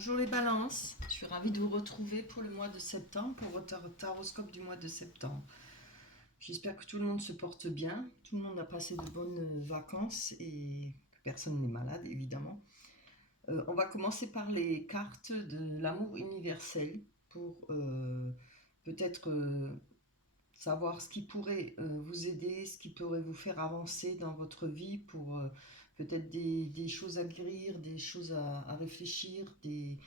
Bonjour les balances, je suis ravie de vous retrouver pour le mois de septembre, pour votre taroscope du mois de septembre. J'espère que tout le monde se porte bien, tout le monde a passé de bonnes vacances et que personne n'est malade évidemment. On va commencer par les cartes de l'amour universel pour peut-être savoir ce qui pourrait vous aider, ce qui pourrait vous faire avancer dans votre vie pour peut-être des choses à guérir, des choses à réfléchir, des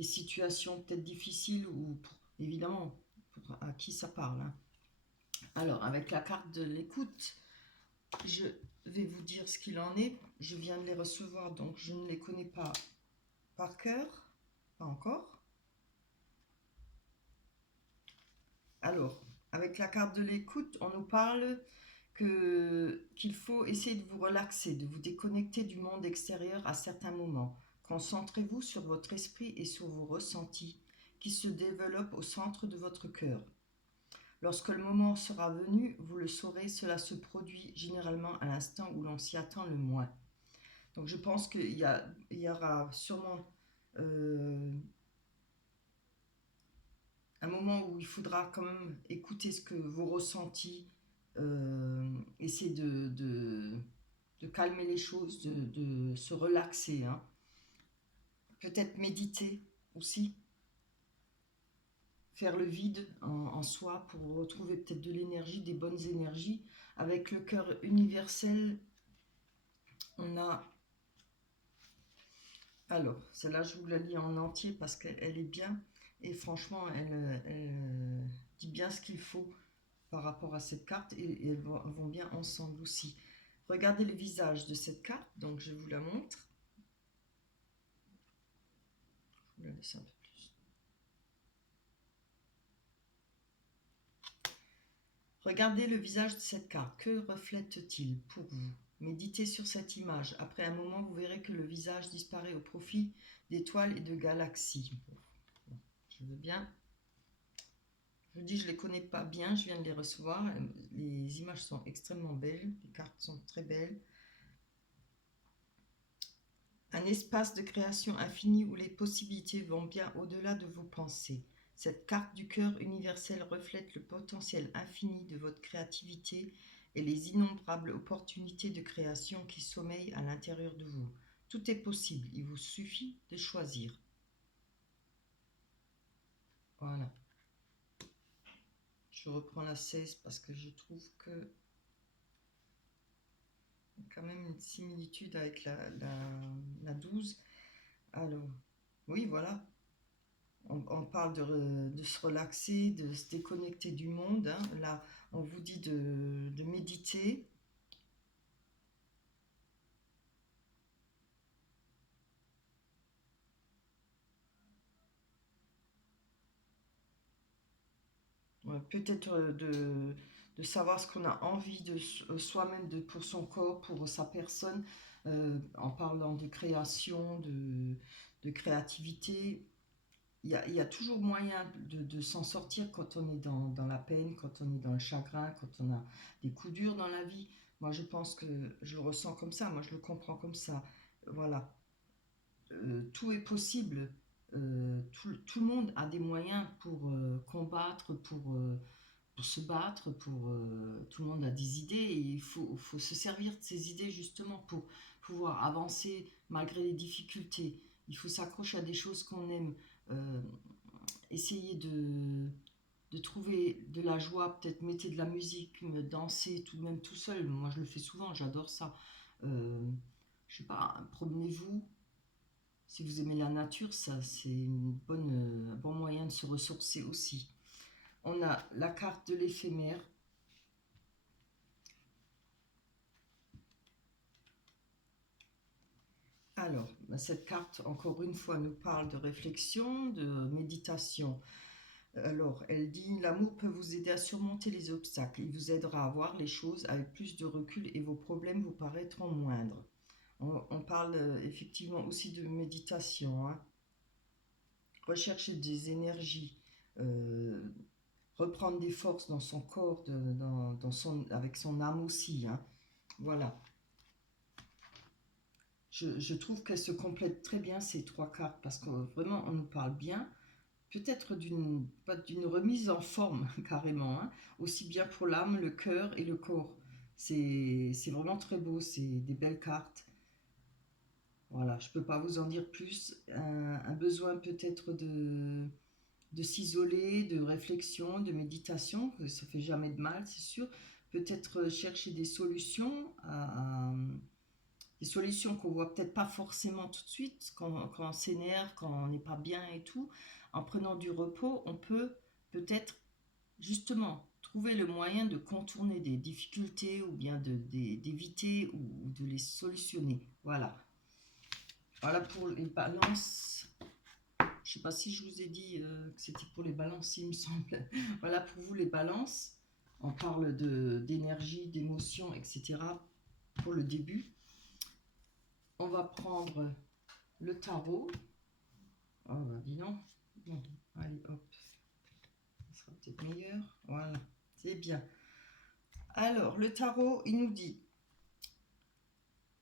situations peut-être difficiles ou évidemment à qui ça parle. Hein. Alors avec la carte de l'écoute, je vais vous dire ce qu'il en est. Je viens de les recevoir donc je ne les connais pas par cœur, pas encore. Alors avec la carte de l'écoute, on nous parle qu'il faut essayer de vous relaxer, de vous déconnecter du monde extérieur à certains moments. Concentrez-vous sur votre esprit et sur vos ressentis qui se développent au centre de votre cœur. Lorsque le moment sera venu, vous le saurez, cela se produit généralement à l'instant où l'on s'y attend le moins. Donc je pense qu'il y aura sûrement un moment où il faudra quand même écouter ce que vos ressentis, essayer de calmer les choses, de se relaxer. Hein. Peut-être méditer aussi, faire le vide en soi pour retrouver peut-être de l'énergie, des bonnes énergies. Avec le cœur universel, on a... Alors, celle-là, je vous la lis en entier parce qu'elle est bien. Et franchement, elle dit bien ce qu'il faut par rapport à cette carte. Et elles vont bien ensemble aussi. Regardez le visage de cette carte. Donc, je vous la montre. Je vous la laisse un peu plus. Regardez le visage de cette carte. Que reflète-t-il pour vous? Méditez sur cette image. Après un moment, vous verrez que le visage disparaît au profit d'étoiles et de galaxies. Je veux bien. Je vous dis, je ne les connais pas bien, je viens de les recevoir. Les images sont extrêmement belles, les cartes sont très belles. Un espace de création infini où les possibilités vont bien au-delà de vos pensées. Cette carte du cœur universel reflète le potentiel infini de votre créativité et les innombrables opportunités de création qui sommeillent à l'intérieur de vous. Tout est possible, il vous suffit de choisir. Voilà. Je reprends la 16 parce que je trouve que y a quand même une similitude avec la 12. Alors, oui, voilà. On parle de se relaxer, de se déconnecter du monde. Hein. Là, on vous dit de méditer. Peut-être de savoir ce qu'on a envie de soi-même, pour son corps, pour sa personne, en parlant de création, de créativité. Il y a toujours moyen de s'en sortir quand on est dans la peine, quand on est dans le chagrin, quand on a des coups durs dans la vie. Moi, je pense que je le ressens comme ça, moi, je le comprends comme ça. Voilà. Tout est possible. Tout le monde a des moyens pour combattre, pour se battre, tout le monde a des idées et faut se servir de ces idées justement pour pouvoir avancer malgré les difficultés. Il faut s'accrocher à des choses qu'on aime, euh, essayer de trouver de la joie, peut-être mettez de la musique, danser tout de même tout seul. Moi je le fais souvent, j'adore ça. Je sais pas, promenez-vous. Si vous aimez la nature, ça c'est un bon moyen de se ressourcer aussi. On a la carte de l'éphémère. Alors, cette carte, encore une fois, nous parle de réflexion, de méditation. Alors, elle dit, l'amour peut vous aider à surmonter les obstacles. Il vous aidera à voir les choses avec plus de recul et vos problèmes vous paraîtront moindres. On parle effectivement aussi de méditation. Hein. Rechercher des énergies, euh, reprendre des forces dans son corps, avec son âme aussi. Hein. Voilà. Je trouve qu'elles se complètent très bien ces trois cartes parce que vraiment on nous parle bien, peut-être pas d'une remise en forme carrément, hein, aussi bien pour l'âme, le cœur et le corps. C'est vraiment très beau, c'est des belles cartes. Voilà, je ne peux pas vous en dire plus. Un besoin peut-être de s'isoler, de réflexion, de méditation, ça fait jamais de mal, c'est sûr. Peut-être chercher des solutions, des solutions qu'on voit peut-être pas forcément tout de suite, quand on s'énerve, quand on n'est pas bien et tout. En prenant du repos, on peut peut-être justement trouver le moyen de contourner des difficultés ou bien d'éviter ou de les solutionner. Voilà. Voilà pour les balances. Je ne sais pas si je vous ai dit que c'était pour les balances, il me semble. Voilà pour vous les balances. On parle d'énergie, d'émotion, etc. pour le début. On va prendre le tarot. Oh bah dis donc. Bon, allez hop. Ça sera peut-être meilleur. Voilà, c'est bien. Alors, le tarot, il nous dit,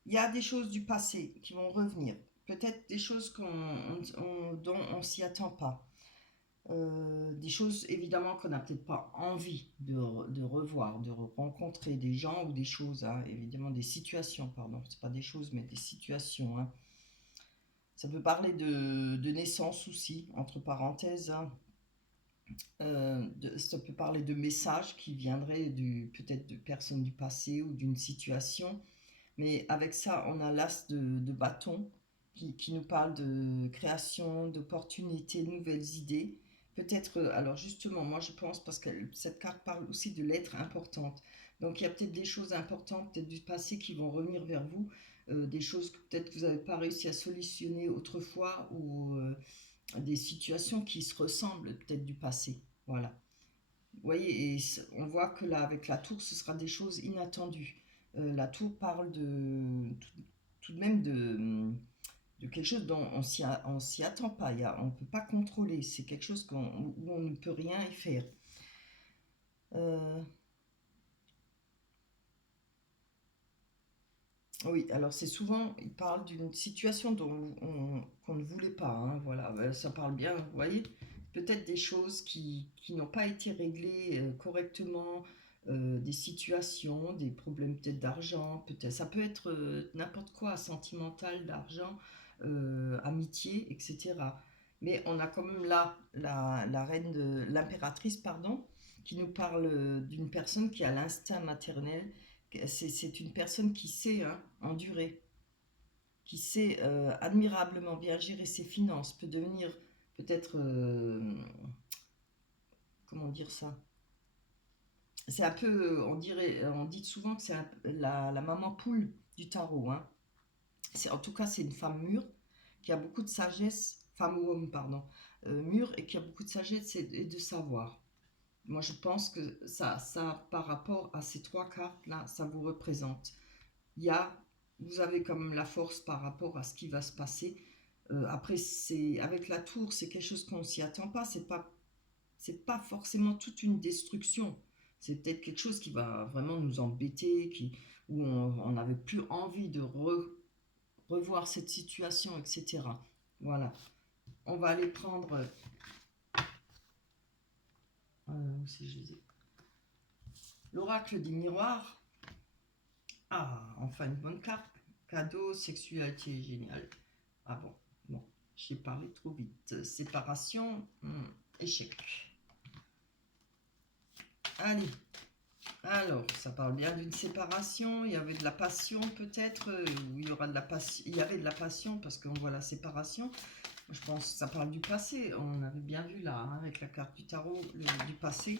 il y a des choses du passé qui vont revenir. Peut-être des choses dont on ne s'y attend pas. Des choses évidemment qu'on n'a peut-être pas envie de revoir, de rencontrer des gens ou des choses, hein, évidemment des situations, pardon, c'est pas des choses mais des situations. Hein. Ça peut parler de naissance aussi, entre parenthèses. Hein. Ça peut parler de messages qui viendraient peut-être de personnes du passé ou d'une situation. Mais avec ça, on a l'as de bâton qui nous parle de création, d'opportunités, de nouvelles idées. Peut-être, alors justement, moi je pense, parce que cette carte parle aussi de l'être importante. Donc il y a peut-être des choses importantes, peut-être du passé, qui vont revenir vers vous. Des choses que peut-être que vous n'avez pas réussi à solutionner autrefois ou des situations qui se ressemblent peut-être du passé. Voilà. Vous voyez, et on voit que là, avec la tour, ce sera des choses inattendues. La tour parle tout de même de quelque chose dont on s'y attend pas. On ne peut pas contrôler. C'est quelque chose où on ne peut rien y faire. Euh, oui, alors c'est souvent, il parle d'une situation qu'on ne voulait pas. Hein, voilà, ça parle bien, vous voyez. Peut-être des choses qui n'ont pas été réglées correctement, des situations, des problèmes peut-être d'argent, peut-être ça peut être n'importe quoi, sentimental, d'argent, amitié, etc. Mais on a quand même là la reine l'impératrice, pardon, qui nous parle d'une personne qui a l'instinct maternel. C'est une personne qui sait, hein, endurer, qui sait admirablement bien gérer ses finances, peut devenir peut-être, comment dire ça, c'est un peu, on dit souvent que c'est la maman poule du tarot. Hein. En tout cas, c'est une femme mûre qui a beaucoup de sagesse, femme ou homme, pardon, mûre et qui a beaucoup de sagesse et de savoir. Moi, je pense que ça, par rapport à ces trois cartes-là, ça vous représente. Il y a, vous avez quand même la force par rapport à ce qui va se passer. Après, avec la tour, c'est quelque chose qu'on ne s'y attend pas. C'est pas forcément toute une destruction. C'est peut-être quelque chose qui va vraiment nous embêter, où on n'avait plus envie de revoir cette situation, etc. Voilà. On va aller prendre. Si je les ai. L'oracle des miroirs. Ah, enfin une bonne carte. Cadeau, sexualité géniale. Ah bon, bon, j'ai parlé trop vite. Séparation, échec. Allez, alors, ça parle bien d'une séparation. Il y avait de la passion peut-être, ou il y aura de la passion. Il y avait de la passion parce qu'on voit la séparation. Je pense que ça parle du passé. On avait bien vu là, hein, avec la carte du tarot, du passé.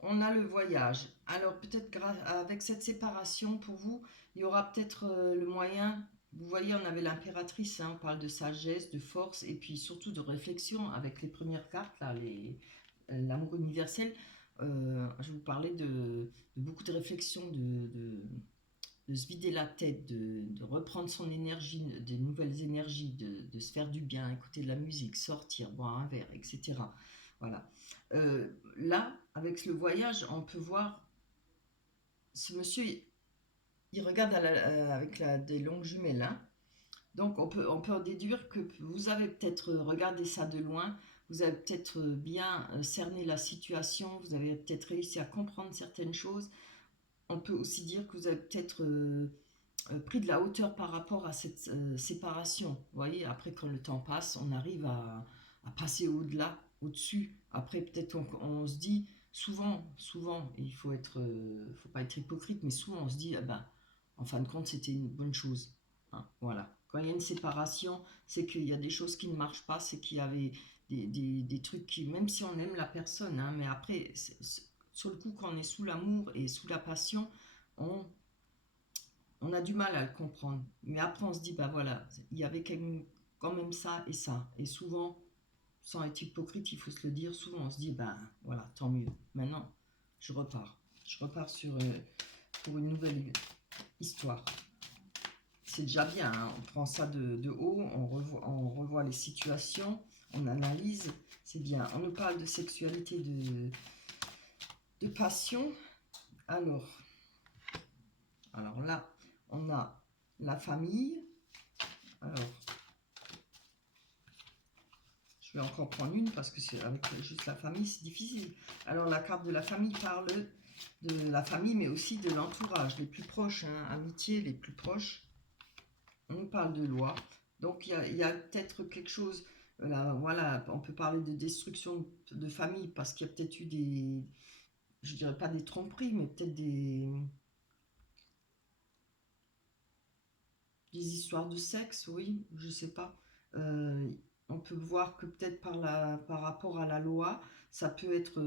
On a le voyage. Alors peut-être avec cette séparation, pour vous, il y aura peut-être le moyen. Vous voyez, on avait l'impératrice, hein, on parle de sagesse, de force, et puis surtout de réflexion avec les premières cartes, là, l'amour universel. Je vous parlais de beaucoup de réflexion, de se vider la tête, de reprendre son énergie, des nouvelles énergies, de se faire du bien, écouter de la musique, sortir, boire un verre, etc. Voilà. Là, avec le voyage, on peut voir ce monsieur, il regarde avec des longues jumelles, hein. Donc on peut en déduire que vous avez peut-être regardé ça de loin, vous avez peut-être bien cerné la situation, vous avez peut-être réussi à comprendre certaines choses. On peut aussi dire que vous avez peut-être pris de la hauteur par rapport à cette séparation. Vous voyez, après quand le temps passe, on arrive à passer au-delà, au-dessus. Après peut-être on se dit, souvent, il faut faut pas être hypocrite, mais souvent on se dit, ah ben, en fin de compte, c'était une bonne chose. Hein, voilà. Quand il y a une séparation, c'est qu'il y a des choses qui ne marchent pas, c'est qu'il y avait des trucs qui, même si on aime la personne, hein, mais après, sur le coup, quand on est sous l'amour et sous la passion, on, on a du mal à le comprendre. Mais après, on se dit, bah voilà, il y avait quand même ça et ça. Et souvent, sans être hypocrite, il faut se le dire, souvent on se dit, bah voilà, tant mieux. Maintenant, je repars. Je repars pour une nouvelle histoire. C'est déjà bien, hein. On prend ça de haut, on revoit les situations, on analyse, c'est bien. On nous parle de sexualité, de passion. Alors, alors là, on a la famille. Alors, je vais encore prendre une parce que c'est avec juste la famille, c'est difficile. Alors, la carte de la famille parle de la famille, mais aussi de l'entourage, les plus proches, hein, amitié, les plus proches. On parle de loi. Donc, il y a peut-être quelque chose, voilà, on peut parler de destruction de famille parce qu'il y a peut-être eu je dirais pas des tromperies, mais peut-être des histoires de sexe, oui, je sais pas. Euh, on peut voir que peut-être par rapport à la loi, ça peut être,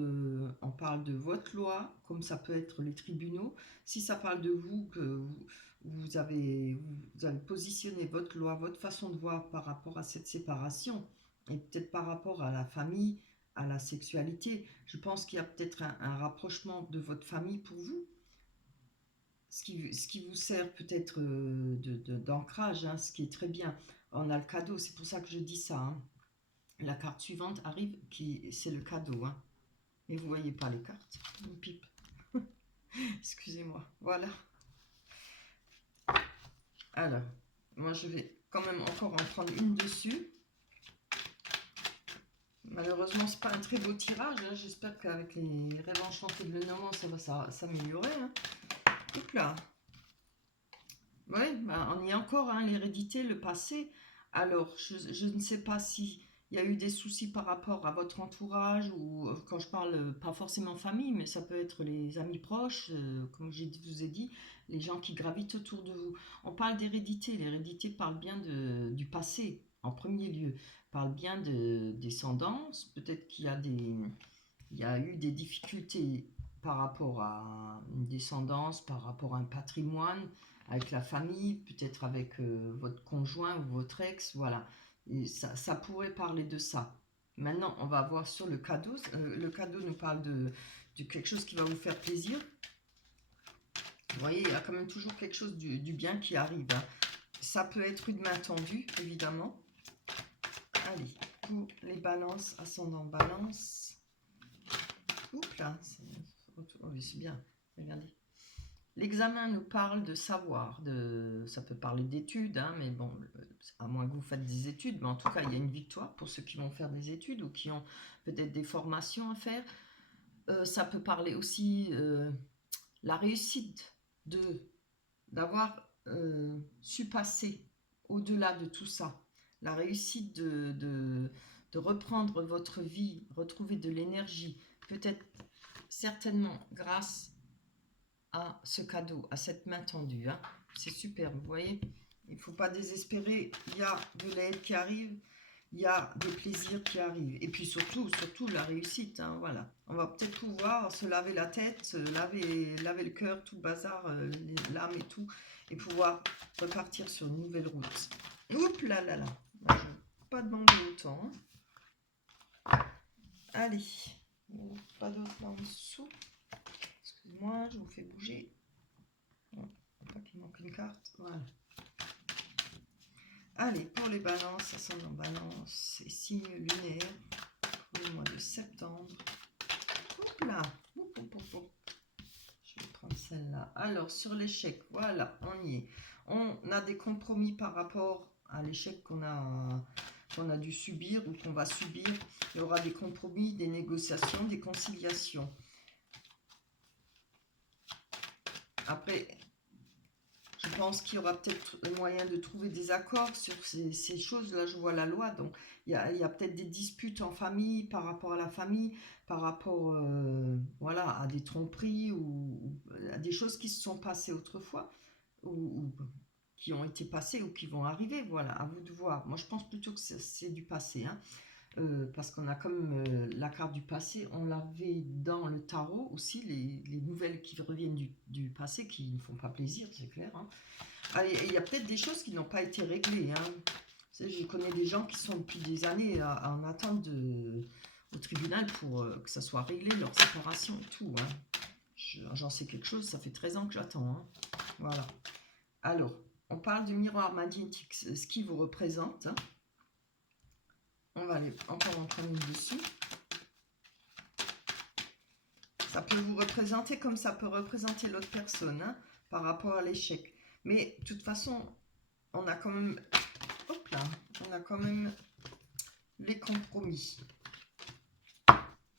on parle de votre loi, comme ça peut être les tribunaux. Si ça parle de vous, que vous avez positionné votre loi, votre façon de voir par rapport à cette séparation, et peut-être par rapport à la famille, à la sexualité, je pense qu'il y a peut-être un rapprochement de votre famille pour vous, ce qui vous sert peut-être d'ancrage, hein, ce qui est très bien. On a le cadeau, c'est pour ça que je dis ça, hein. La carte suivante arrive, c'est le cadeau, hein. Et vous voyez pas les cartes, une pipe. Excusez-moi. Voilà. Alors, moi je vais quand même encore en prendre une dessus. Malheureusement, c'est pas un très beau tirage, hein. J'espère qu'avec les rêves enchantés de Lenormand, ça va s'améliorer, hein. Hop là. Oui, bah, on y est encore, hein, l'hérédité, le passé. Alors, je ne sais pas si il y a eu des soucis par rapport à votre entourage ou quand je parle, pas forcément famille, mais ça peut être les amis proches, comme vous ai dit, les gens qui gravitent autour de vous. On parle d'hérédité. L'hérédité parle bien du passé, en premier lieu. Parle bien de descendance. Peut-être il y a eu des difficultés par rapport à une descendance, par rapport à un patrimoine, avec la famille, peut-être avec votre conjoint ou votre ex, voilà. Et ça pourrait parler de ça. Maintenant, on va voir sur le cadeau. Le cadeau nous parle de quelque chose qui va vous faire plaisir. Vous voyez, il y a quand même toujours quelque chose du bien qui arrive, hein. Ça peut être une main tendue, évidemment. Allez, pour les balances, ascendant balance. Oups là, c'est bien, regardez. L'examen nous parle de savoir, ça peut parler d'études, hein, mais bon, à moins que vous faites des études, mais en tout cas, il y a une victoire pour ceux qui vont faire des études ou qui ont peut-être des formations à faire. Ça peut parler aussi la réussite d'avoir su passer au-delà de tout ça. La réussite de reprendre votre vie, retrouver de l'énergie, peut-être certainement grâce à ce cadeau, à cette main tendue, hein. C'est super, vous voyez. Il ne faut pas désespérer, il y a de l'aide qui arrive, il y a des plaisirs qui arrivent. Et puis surtout la réussite, hein, voilà. On va peut-être pouvoir se laver la tête, laver le cœur, tout le bazar, l'âme et tout, et pouvoir repartir sur une nouvelle route. Oups là là là, moi, je vais pas demander autant, hein. Allez, pas d'autre là en dessous. Excuse-moi, je vous fais bouger. Pas qu'il manque une carte, voilà. Allez, pour les balances, ascendant balance et signe lunaire pour le mois de septembre. Hop là, je vais comme celle-là. Alors, sur l'échec, voilà, on y est. On a des compromis par rapport à l'échec qu'on a dû subir ou qu'on va subir. Il y aura des compromis, des négociations, des conciliations. Après, je pense qu'il y aura peut-être le moyen de trouver des accords sur ces choses. Là, je vois la loi. Donc, il y a peut-être des disputes en famille, par rapport à la famille, par rapport voilà, à des tromperies ou à des choses qui se sont passées autrefois ou qui ont été passées ou qui vont arriver. Voilà, à vous de voir. Moi, je pense plutôt que c'est du passé. Hein. Parce qu'on a comme la carte du passé, on l'avait dans le tarot aussi, les nouvelles qui reviennent du passé, qui ne font pas plaisir, c'est clair. Hein. Il y a peut-être des choses qui n'ont pas été réglées. Hein. Je connais des gens qui sont depuis des années en attente au tribunal pour que ça soit réglé, leur séparation et tout. Hein. J'en sais quelque chose, ça fait 13 ans que j'attends. Hein. Voilà. Alors, on parle du miroir magnétique, ce qui vous représente. Hein. On va aller encore en prendre une dessus. Ça peut vous représenter comme ça peut représenter l'autre personne hein, par rapport à l'échec. Mais de toute façon, on a quand même, hop là, on a quand même les compromis.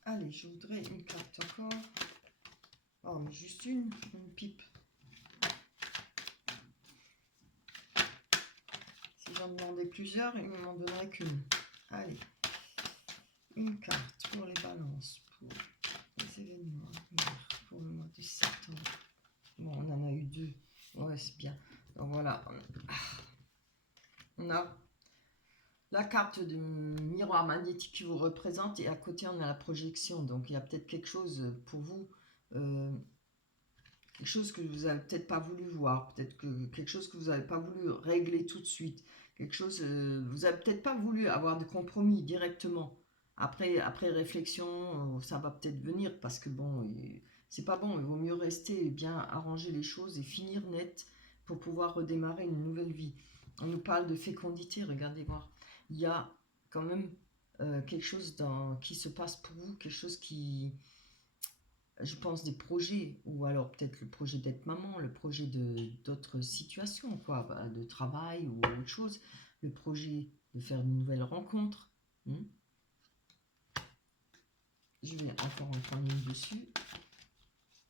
Allez, je voudrais une carte encore. Oh, mais juste une pipe. Si j'en demandais plusieurs, il ne m'en donnerait qu'une. Allez, une carte pour les balances, pour les événements pour le mois de septembre. Bon, on en a eu 2. Ouais, c'est bien. Donc voilà. On a la carte de miroir magnétique qui vous représente et à côté on a la projection. Donc il y a peut-être quelque chose pour vous, quelque chose que vous n'avez peut-être pas voulu voir, peut-être que quelque chose que vous n'avez pas voulu régler tout de suite, quelque chose, vous n'avez peut-être pas voulu avoir de compromis directement. Après réflexion, ça va peut-être venir parce que bon, c'est pas bon, il vaut mieux rester et bien arranger les choses et finir net pour pouvoir redémarrer une nouvelle vie. On nous parle de fécondité, regardez voir. Il y a quand même quelque chose qui se passe pour vous, quelque chose qui, je pense, des projets, ou alors peut-être le projet d'être maman, le projet d'autres situations, quoi, de travail ou autre chose, le projet de faire une nouvelle rencontre. Je vais encore en prendre une dessus.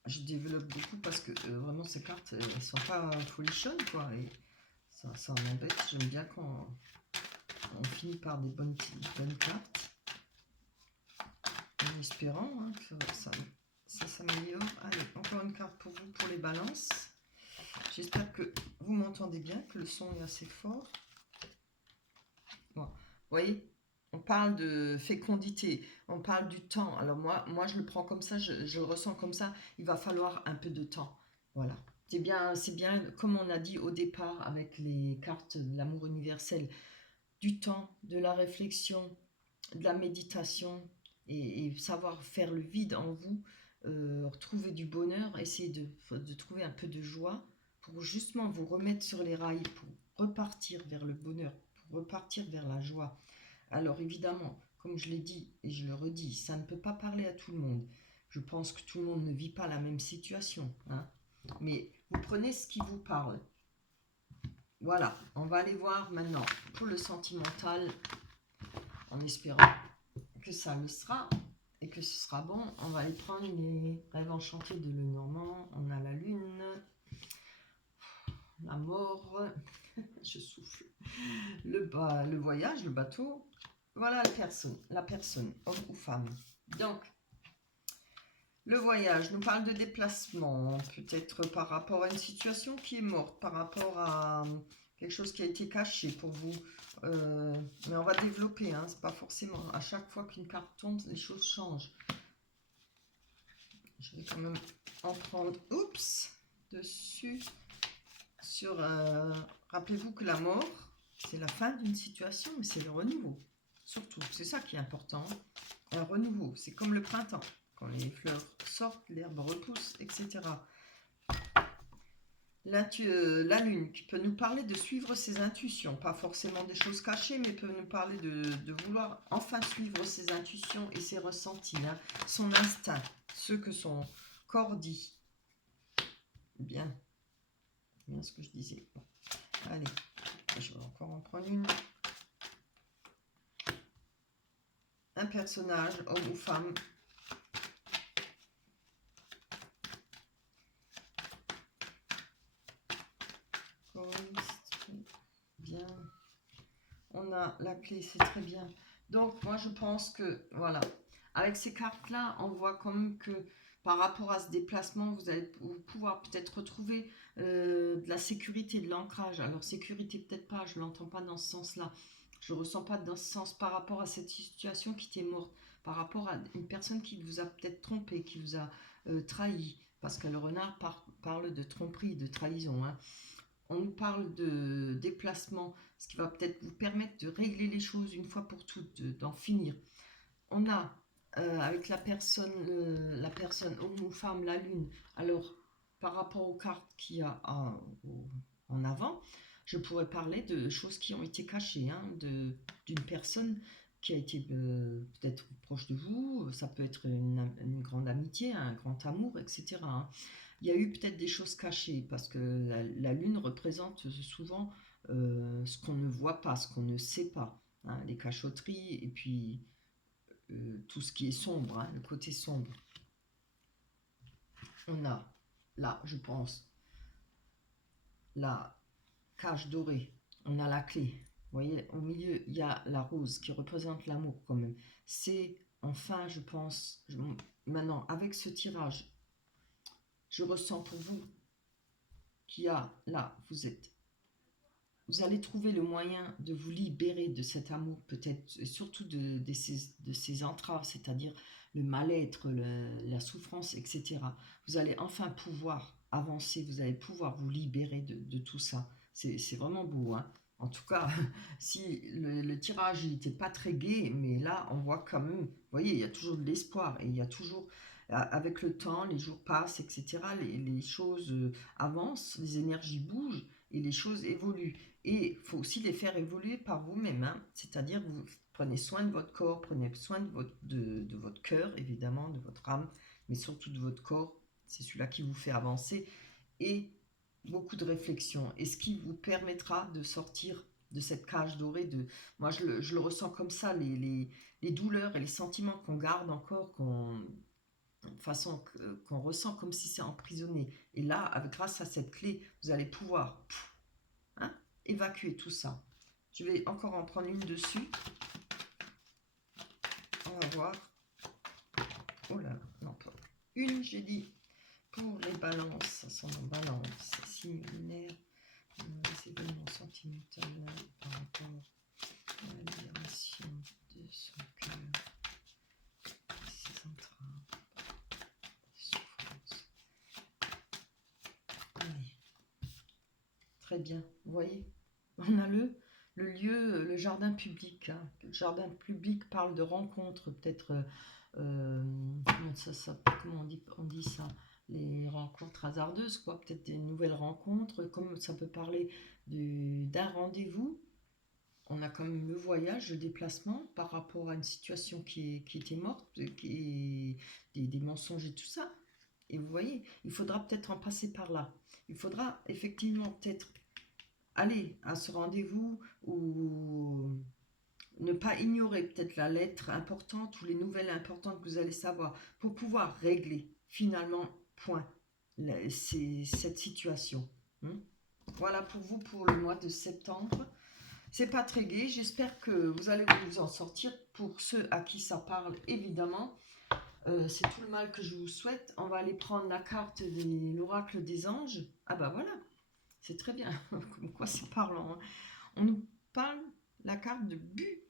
Je développe beaucoup parce que vraiment ces cartes, elles sont pas folichonnes, quoi, et ça m'embête. J'aime bien quand on finit par des bonnes cartes, en espérant hein, que ça s'améliore. Allez, encore une carte pour vous, pour les balances. J'espère que vous m'entendez bien, que le son est assez fort. Bon, vous voyez, on parle de fécondité, on parle du temps. Alors moi je le prends comme ça, je le ressens comme ça. Il va falloir un peu de temps. Voilà. C'est bien, comme on a dit au départ avec les cartes de l'amour universel, du temps, de la réflexion, de la méditation et savoir faire le vide en vous, retrouver du bonheur, essayer de trouver un peu de joie pour justement vous remettre sur les rails, pour repartir vers le bonheur, pour repartir vers la joie. Alors évidemment, comme je l'ai dit et je le redis, ça ne peut pas parler à tout le monde. Je pense que tout le monde ne vit pas la même situation. Hein. Mais vous prenez ce qui vous parle. Voilà, on va aller voir maintenant pour le sentimental, en espérant que ça le sera et que ce sera bon. On va aller prendre les rêves enchantés de Lenormand. On a la lune, la mort, je souffle, le voyage, le bateau. Voilà la personne, homme ou femme. Donc, le voyage nous parle de déplacement, peut-être par rapport à une situation qui est morte, par rapport à quelque chose qui a été caché pour vous. Mais on va développer, hein, c'est pas forcément. À chaque fois qu'une carte tombe, les choses changent. Je vais quand même en prendre, dessus. Rappelez-vous que la mort, c'est la fin d'une situation, mais c'est le renouveau. Surtout, c'est ça qui est important. Un renouveau, c'est comme le printemps. Quand les fleurs sortent, l'herbe repousse, etc. La lune qui peut nous parler de suivre ses intuitions, pas forcément des choses cachées, mais peut nous parler de vouloir enfin suivre ses intuitions et ses ressentis, hein, son instinct, ce que son corps dit. bien, bien ce que je disais. Bon. Allez, je vais encore en prendre une. Un personnage, homme ou femme. Bien. On a la clé, c'est très bien. Donc, moi, je pense que, voilà, avec ces cartes-là, on voit quand même que par rapport à ce déplacement, vous allez pouvoir peut-être retrouver de la sécurité, de l'ancrage. Alors, sécurité, peut-être pas, je ne l'entends pas dans ce sens-là. Je ne ressens pas dans ce sens par rapport à cette situation qui t'est morte, par rapport à une personne qui vous a peut-être trompé, qui vous a trahi. Parce que le renard parle de tromperie, de trahison, hein. On nous parle de déplacement, ce qui va peut-être vous permettre de régler les choses une fois pour toutes, d'en finir. On a avec la personne homme ou femme, la lune. Alors, par rapport aux cartes qu'il y a en avant, je pourrais parler de choses qui ont été cachées, hein, d'une personne qui a été peut-être proche de vous, ça peut être une grande amitié, un grand amour, etc., hein. Il y a eu peut-être des choses cachées parce que la lune représente souvent ce qu'on ne voit pas, ce qu'on ne sait pas, hein, les cachotteries et puis tout ce qui est sombre, hein, le côté sombre. On a là, je pense, la cage dorée, on a la clé. Vous voyez, au milieu, il y a la rose qui représente l'amour quand même. C'est enfin, je pense, maintenant, avec ce tirage, je ressens pour vous qu'il y a là, vous allez trouver le moyen de vous libérer de cet amour, peut-être, et surtout de ces entraves, c'est-à-dire le mal-être, la souffrance, etc. Vous allez enfin pouvoir avancer, vous allez pouvoir vous libérer de tout ça. C'est vraiment beau, hein. En tout cas, si le tirage n'était pas très gai, mais là, on voit quand même, vous voyez, il y a toujours de l'espoir, et il y a toujours, avec le temps, les jours passent, etc., les choses avancent, les énergies bougent, et les choses évoluent. Et il faut aussi les faire évoluer par vous-même, hein. C'est-à-dire vous prenez soin de votre corps, prenez soin de votre cœur, évidemment, de votre âme, mais surtout de votre corps. C'est celui-là qui vous fait avancer. Et beaucoup de réflexion. Et ce qui vous permettra de sortir de cette cage dorée. Moi, je le ressens comme ça, les douleurs et les sentiments qu'on garde encore, façon qu'on ressent comme si c'est emprisonné. Et là, grâce à cette clé, vous allez pouvoir hein, évacuer tout ça. Je vais encore en prendre une dessus. On va voir. Oh là, non pas une, j'ai dit. Pour les balances, ça sent en balance. Similaire, les événements sentimentaux par rapport à la libération de son cœur, ses entraves, ses souffrances. Allez. Très bien, vous voyez, on a le lieu, le jardin public, hein. Le jardin public parle de rencontres, peut-être, comment on dit ça, les rencontres hasardeuses, quoi, peut-être des nouvelles rencontres, comme ça peut parler d'un rendez-vous. On a quand même le voyage, le déplacement par rapport à une situation qui était morte, des mensonges et tout ça. Et vous voyez, il faudra peut-être en passer par là. Il faudra effectivement peut-être aller à ce rendez-vous ou ne pas ignorer peut-être la lettre importante ou les nouvelles importantes que vous allez savoir pour pouvoir régler finalement, point, cette situation. Voilà pour vous pour le mois de septembre. C'est pas très gai, j'espère que vous allez vous en sortir. Pour ceux à qui ça parle, évidemment, c'est tout le mal que je vous souhaite. On va aller prendre la carte de l'oracle des anges. Ah bah voilà, c'est très bien, comme quoi c'est parlant, hein. On nous parle la carte de but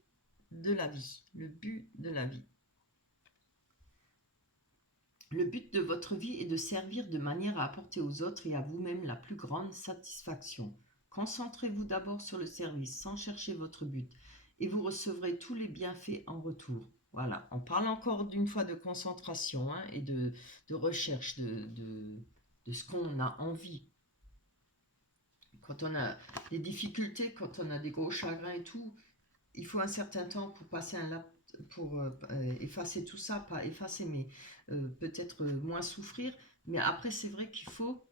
de la vie, le but de la vie. Le but de votre vie est de servir de manière à apporter aux autres et à vous-même la plus grande satisfaction. Concentrez-vous d'abord sur le service sans chercher votre but et vous recevrez tous les bienfaits en retour. Voilà, on parle encore d'une fois de concentration, hein, et de recherche de ce qu'on a envie. Quand on a des difficultés, quand on a des gros chagrins et tout, il faut un certain temps pour passer pour effacer tout ça, pas effacer, mais peut-être moins souffrir. Mais après, c'est vrai qu'il faut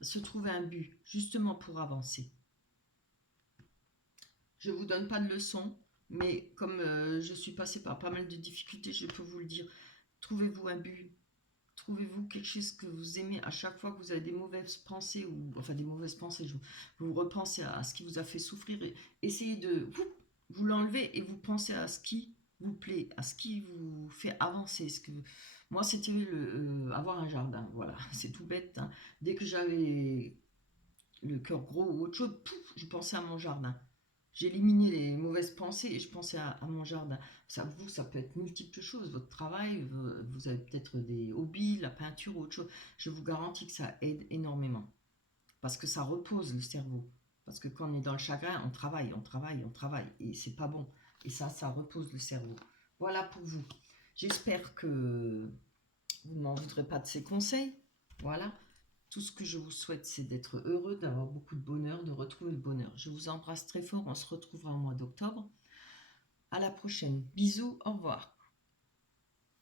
se trouver un but, justement pour avancer. Je ne vous donne pas de leçons, mais comme je suis passée par pas mal de difficultés, je peux vous le dire. Trouvez-vous un but, trouvez-vous quelque chose que vous aimez. À chaque fois que vous avez des mauvaises pensées, ou enfin des mauvaises pensées, vous repensez à ce qui vous a fait souffrir, et essayez de vous l'enlever et vous pensez à ce qui vous plaît, à ce qui vous fait avancer. Moi, c'était avoir un jardin, voilà, c'est tout bête, hein. Dès que j'avais le cœur gros ou autre chose, pouf, je pensais à mon jardin. J'éliminais les mauvaises pensées et je pensais à mon jardin. Ça peut être multiples choses. Votre travail, vous avez peut-être des hobbies, la peinture ou autre chose. Je vous garantis que ça aide énormément. Parce que ça repose le cerveau. Parce que quand on est dans le chagrin, on travaille, on travaille, on travaille. Et c'est pas bon. Et ça repose le cerveau. Voilà pour vous. J'espère que vous ne m'en voudrez pas de ces conseils. Voilà. Tout ce que je vous souhaite, c'est d'être heureux, d'avoir beaucoup de bonheur, de retrouver le bonheur. Je vous embrasse très fort. On se retrouvera au mois d'octobre. À la prochaine. Bisous. Au revoir.